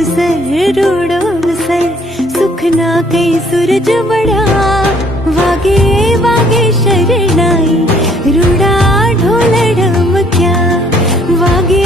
अवसर रूडो अवसर सुख ना कई सूरज बड़ा वागे वागे शरणाई रूडा ढोल ढमक्या वागे